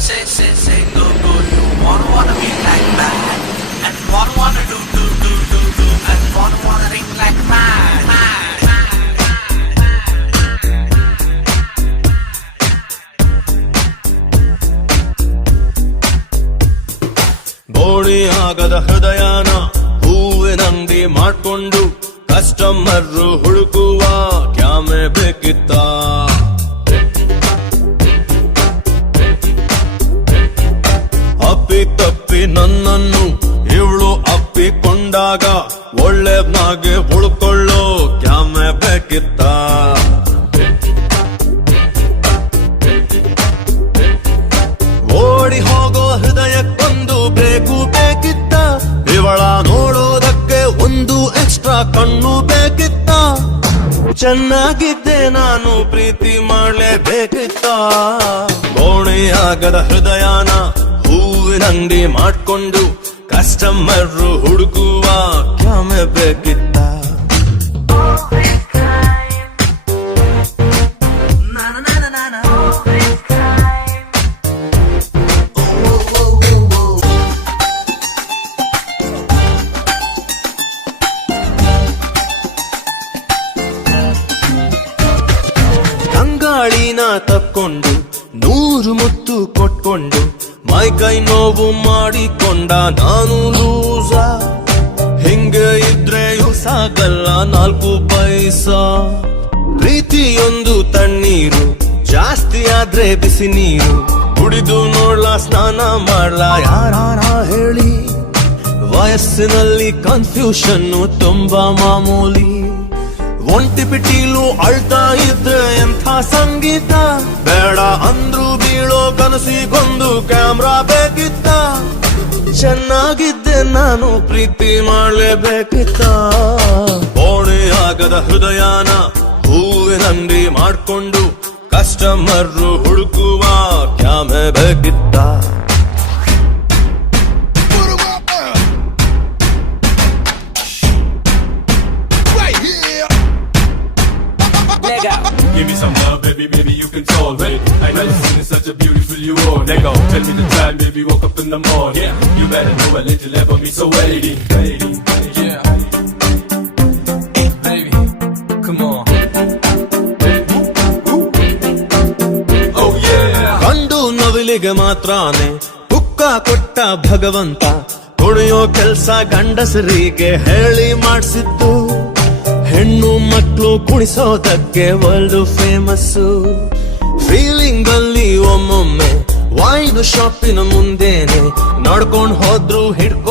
say, go, go. You wanna be like that, and wanna do, and wanna ring like mad, mad. ಬೋಳಿ ಆಗದ ಹೃದಯನ ಹೂವಿನಂಗಡಿ ಮಾಡ್ಕೊಂಡು customer ಹುಡುಕುವ ಕ್ಯಾಮೆ ಬೇಕಿತ್ತ. ಅಪ್ಪಿ ತಪ್ಪಿ ನನ್ನನ್ನು ಇವಳು ಅಪ್ಪಿಕೊಂಡಾಗ ಒಳ್ಳೆಬ್ನಾಗೆ ಉಳ್ಕೊಳ್ಳೋ ಕ್ಯಾಮೆ ಬೇಕಿತ್ತ. ಓಡಿ ಹೋಗೋ ಹೃದಯಕ್ಕೊಂದು ಬ್ರೇಕು ಬೇಕಿತ್ತ. ಇವಳ ನೋಡೋದಕ್ಕೆ ಒಂದು ಎಕ್ಸ್ಟ್ರಾ ಕಣ್ಣು ಬೇಕಿತ್ತ. ಚೆನ್ನಾಗಿದ್ದೆ ನಾನು ಪ್ರೀತಿ ಮಾಡ್ಲೇಬೇಕಿತ್ತ. ಬೋಣಿಯಾಗದ ಹೃದಯನ ಹೂವಿನಂಗಡಿ ಮಾಡ್ಕೊಂಡು ಕಸ್ಟಮರ್ ಹುಡುಕುವ ಕ್ಯಾಮೆ ಬೇಕಿತ್ತ. ತಂಗಾಳಿನ ತಕ್ಕೊಂಡು 100 ಮುತ್ತು ಕೊಟ್ಕೊಂಡು ಮೈ ಕೈ ನೋವು ಮಾಡಿಕೊಂಡ ನಾನು ಲೂಸ. ಹಿಂಗೆ ಇದ್ರೆ ಸಾಗಲ್ಲ 4 ಪೈಸಾ. ಪ್ರೀತಿಯೊಂದು ತಣ್ಣೀರು, ಜಾಸ್ತಿ ಆದ್ರೆ ಬಿಸಿ ನೀರು. ಕುಡಿದು ನೋಡ್ಲಾ ಸ್ನಾನ ಮಾಡ್ಲಾ ಯಾರಾರ ಹೇಳಿ. ವಯಸ್ಸಿನಲ್ಲಿ ಕನ್ಫ್ಯೂಷನ್ನು ತುಂಬಾ ಮಾಮೂಲಿ. ಒಂಟಿ ಪಿಟೀಲು ಅಳ್ತಾ ಇದ್ರೆ ಎಂಥ ಸಂಗೀತ. ಬೇಡ ಅಂದ್ರು ಬೀಳೋ ಕನಸಿಗೊಂದು ಕ್ಯಾಮ್ರಾ ಬೇಕಿತ್ತ. ಚೆನ್ನಾಗಿದ್ದೆ ನಾನು ಪ್ರೀತಿ ಮಾಡ್ಲೇಬೇಕಿತ್ತ. ಬೋಣಿ ಆಗದ ಹೃದಯನ ಹೂವಿನಂಗಡಿ ಮಾಡ್ಕೊಂಡು ಕಸ್ಟಮರ್ ಹುಡುಕುವ ಕ್ಯಾಮೆ ಬೇಕಿತ್ತ. Give me some love, baby, baby, you can tolerate. I know this is such a beautiful you are. Let go, tell me the time, baby, woke up in the morning. Yeah, you better know a little about me, so waiting. Yeah, hey, baby, come on. Oh yeah. ಗಂಡು ನವಿಲಿಗೆ ಮಾತ್ರಾನೆ ಹುಕ್ಕ ಕೊಟ್ಟ ಭಗವಂತ. ಕುಡಿಯೋ ಕೆಲ್ಸ ಗಂಡಸರಿಗೆ ಹೇಳಿ ಮಾಡಿಸಿದ್ದು. ಹೆಣ್ಣು ಮಕ್ಕಳು ಕುಣಿಸೋದಕ್ಕೆ ವರ್ಲ್ಡ್ ಫೇಮಸ್ಸು. ಫೀಲಿಂಗ್ ಅಲ್ಲಿ ಒಮ್ಮೊಮ್ಮೆ ವೈನ್ ಶಾಪಿನ ಮುಂದೇನೆ ನಡ್ಕೊಂಡ್ ಹೋದ್ರು ಹಿಡ್ಕೊ